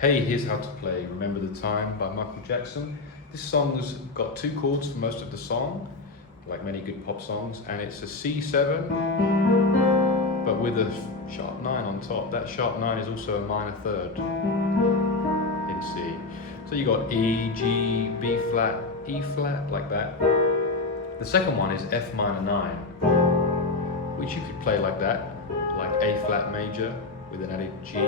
Hey, here's how to play Remember the Time by Michael Jackson. This song's got two chords for most of the song, like many good pop songs, and it's a C7, but with a sharp 9 on top. That sharp 9 is also a minor third in C. So you got E, G, B flat, E flat, like that. The second one is F minor 9, which you could play like that, like A flat major with an added G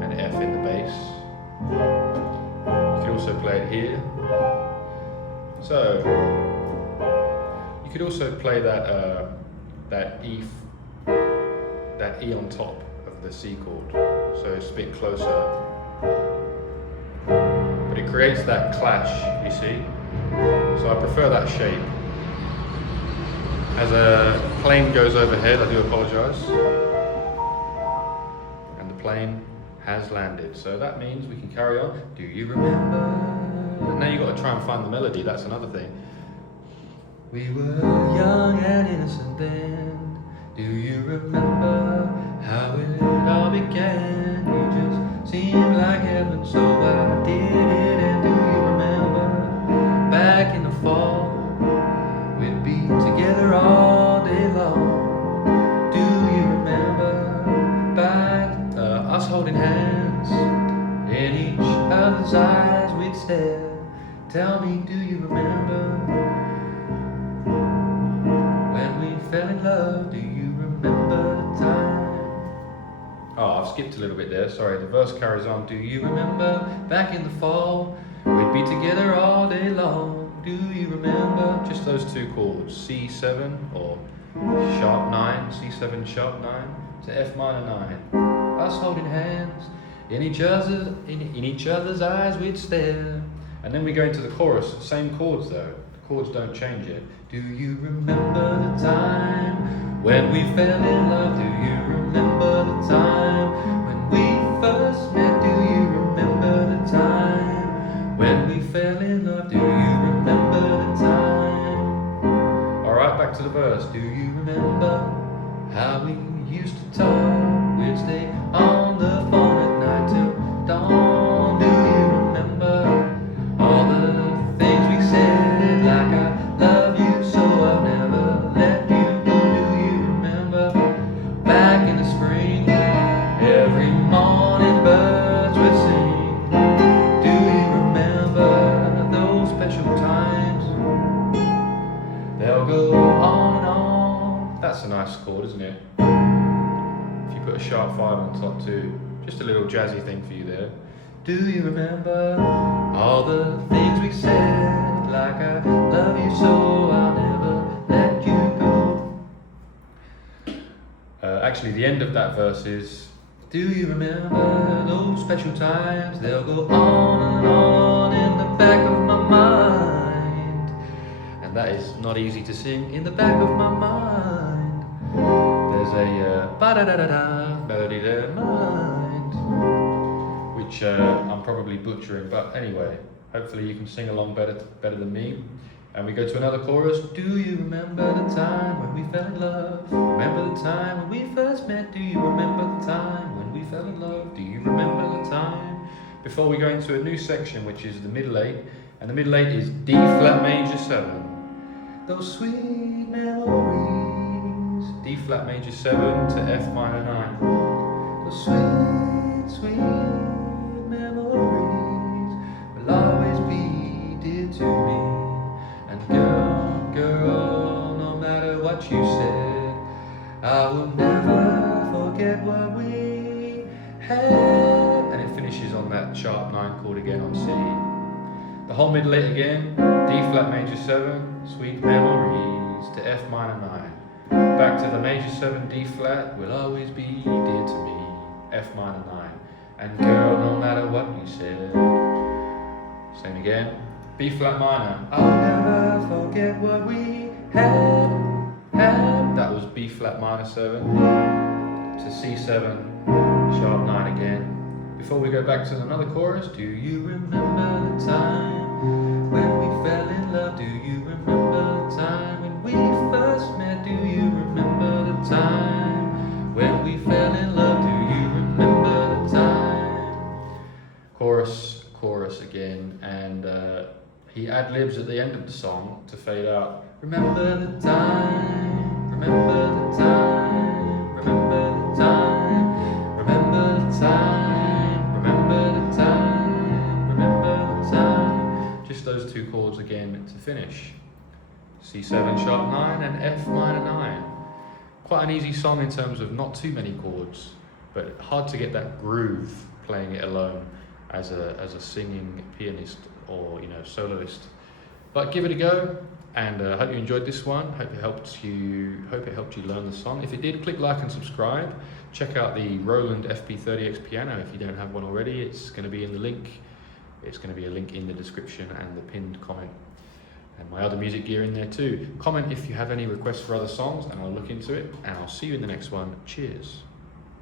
and F in the bass. You could also play it here. So you could also play that E on top of the C chord, so it's a bit closer. But it creates that clash, you see. So I prefer that shape. As a plane goes overhead, I do apologise. And the plane has landed. So that means we can carry on. Do you remember? And now you've got to try and find the melody, that's another thing. We were young and innocent then. Do you remember how it all began? You just seemed like heaven, so I did it. And do you remember back in the fall, we'd be together all day long? Do you remember back us holding hands, in each other's eyes we'd stare? Tell me, do you remember when we fell in love? Do you remember the time? Oh, I've skipped a little bit there, sorry. The verse carries on. Do you remember back in the fall, we'd be together all day long? Do you remember? Just those two chords, C7 or sharp 9, C7 sharp 9 to F minor 9. Us holding hands, in each other's eyes we'd stare. And then we go into the chorus, same chords though. The chords don't change yet. Do you remember the time when we fell in love? Do you remember the time when we first met? Do you remember the time when we fell in love? Do you remember the time? Alright, back to the verse. Do you remember how we used to talk? We'd stay on the phone at night till dawn. Do you remember all the things we said? Like I love you so I'll never let you go. Do you remember back in the spring, every morning birds would sing? Do you remember those special times? They'll go on and on. That's a nice chord, isn't it? Put a sharp 5 on top too. Just a little jazzy thing for you there. Do you remember all the things we said? Like I love you so I'll never let you go. Actually, the end of that verse is, do you remember those special times? They'll go on and on in the back of my mind. And that is not easy to sing, in the back of my mind. There's a ba-da-da-da-da melody there, mind, which I'm probably butchering, but anyway, hopefully you can sing along better than me. And we go to another chorus. Do you remember the time when we fell in love? Remember the time when we first met? Do you remember the time when we fell in love? Do you remember the time? Before we go into a new section, which is the middle 8, and the middle 8 is D flat major 7. Those sweet memories. D flat major 7 to F minor 9. Those sweet, sweet memories will always be dear to me. And girl, no matter what you said, I will never forget what we had. And it finishes on that sharp 9 chord again on C. The whole middle 8 again, D flat major 7, sweet memories to F minor 9. Back to the major 7, D flat, will always be dear to me, F minor 9. And girl, no matter what you said. Same again, B flat minor, I'll never forget what we had. That was B flat minor 7 to C7, sharp 9 again. Before we go back to another chorus, do you remember the time when we fell in love? Do you remember the time when we first met? Do you remember the time when we fell in love? Do you remember the time? he ad-libs at the end of the song to fade out. Remember the time, remember the time, remember the time, remember the time, remember the time, remember the time. Just those two chords again to finish. C7 sharp 9 and F minor 9. Quite an easy song in terms of not too many chords, but hard to get that groove playing it alone as a singing pianist or soloist. But give it a go, and I hope you enjoyed this one. Hope it helped you learn the song. If it did, click like and subscribe. Check out the Roland FP-30X piano if you don't have one already. It's going to be in the link. It's going to be a link in the description and the pinned comment. And my other music gear in there too. Comment if you have any requests for other songs and I'll look into it, and I'll see you in the next one. Cheers.